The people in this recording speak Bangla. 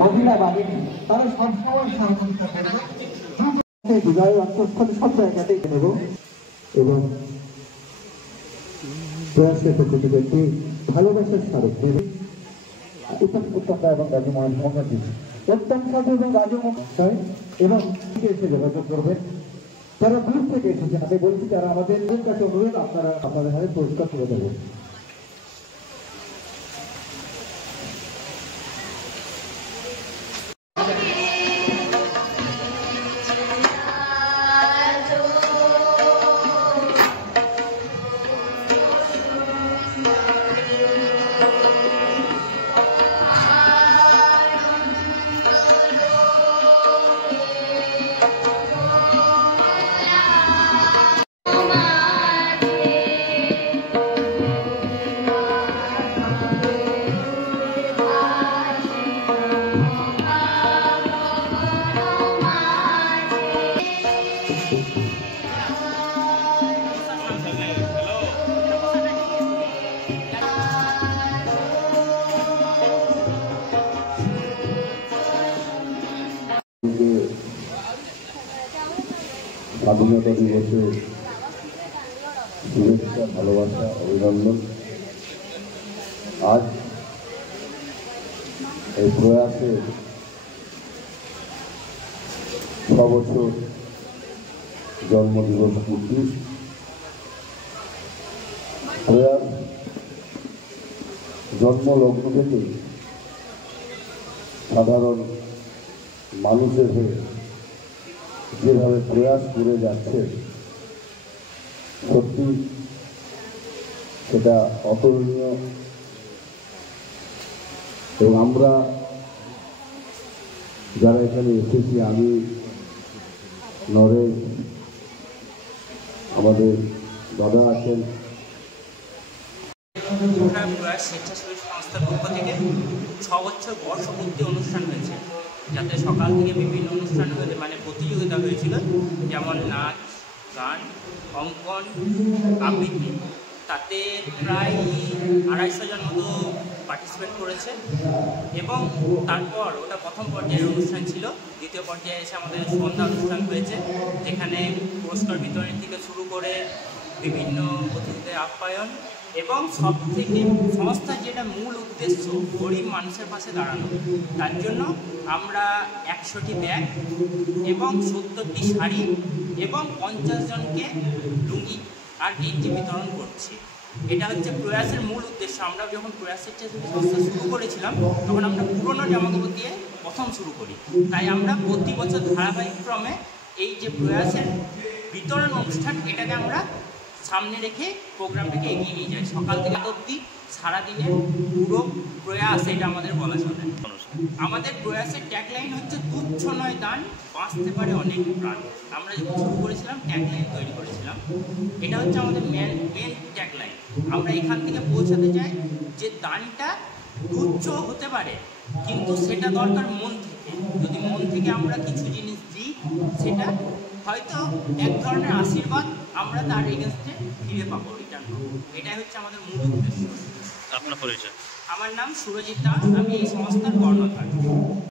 মহিলা বাহিনী তারা সবসময় সহযোগিতা করবে। বিজয় অন্তঃস্থলে সব জায়গাতেই নেব এবং প্রয়াসের পক্ষ থেকে একটি ভালোবাসার স্মারক দেবে। উত্তমদা এবং রাজু মোহাম্মদ উত্তম সাধু এবং রাজু মোহাম্মদ এবং এসে যোগাযোগ করবেন। তারা দূর থেকে এসেছেন, আমি বলছি তারা আমাদের কাছে অনুরোধ আপনারা আপনাদের হাতে পুরস্কার তুলে দেবেন। স্বাধীনতা দিবসে শুভেচ্ছা, ভালোবাসা, অভিনন্দন। আজ এই প্রয়াসে 6 বছর জন্মদিবস পূর্তি। প্রয়াস জন্মলগ্ন থেকে সাধারণ মানুষের হয়ে যেভাবে প্রয়াস করে যাচ্ছে, সত্যি সেটা অতুলনীয়। এবং আমরা যারা এখানে এসেছি, আমি, নরেশ, আমাদের দাদা আছেন, স্বেচ্ছাসেবী সংস্থার পক্ষ থেকে 6 বছর বর্ষপূর্তি অনুষ্ঠান হয়েছে, যাতে সকাল থেকে বিভিন্ন অনুষ্ঠান হয়েছে, মানে প্রতিযোগিতা হয়েছিল, যেমন নাচ, গান, অঙ্কন, আবৃত্তি। তাতে প্রায় 250 জন মতো পার্টিসিপেট করেছে। এবং তারপর ওটা প্রথম পর্যায়ের অনুষ্ঠান ছিল। দ্বিতীয় পর্যায়ে এসে আমাদের সন্ধ্যা অনুষ্ঠান হয়েছে, যেখানে পুরস্কার বিতরণ থেকে শুরু করে বিভিন্ন অতিথিদের আপ্যায়ন এবং সব থেকে সংস্থার যেটা মূল উদ্দেশ্য, গরিব মানুষের পাশে দাঁড়ানো। তার জন্য আমরা 100টি ব্যাগ এবং 70টি শাড়ি এবং 50 জনকে লুঙ্গি আর গেঞ্জি বিতরণ করছি। এটা হচ্ছে প্রয়াসের মূল উদ্দেশ্য। আমরা যখন প্রয়াসের সংস্থা শুরু করেছিলাম, তখন আমরা পুরনো জামাকাপড় দিয়ে প্রথম শুরু করি। তাই আমরা প্রতি বছর ধারাবাহিকক্রমে এই যে প্রয়াসের বিতরণ অনুষ্ঠান, এটাকে আমরা সামনে রেখে প্রোগ্রামটাকে এগিয়ে নিয়ে যায়। সকাল থেকে অবধি সারাদিনে পুরো প্রয়াস, এটা আমাদের বলা চলে। আমাদের প্রয়াসের ট্যাগলাইন হচ্ছে তুচ্ছ নয় দান, বাঁচতে পারে অনেক প্রাণ। আমরা যখন শুরু করেছিলাম ট্যাগলাইন তৈরি করেছিলাম, এটা হচ্ছে আমাদের মেন ট্যাগলাইন। আমরা এখান থেকে পৌঁছাতে চাই যে দানটা তুচ্ছ হতে পারে, কিন্তু সেটা দরকার মন থেকে। যদি মন থেকে আমরা কিছু জিনিস দিই, সেটা হয়তো এক ধরনের আশীর্বাদ আমরা তার এগেনস্টে ফিরে পাবো, রিটার্ন পাবো। এটাই হচ্ছে আমাদের মূল উদ্দেশ্য। আপনার পরিচয়? আমার নাম সুরজিৎ দাস, আমি এই সংস্থার কর্ণধার।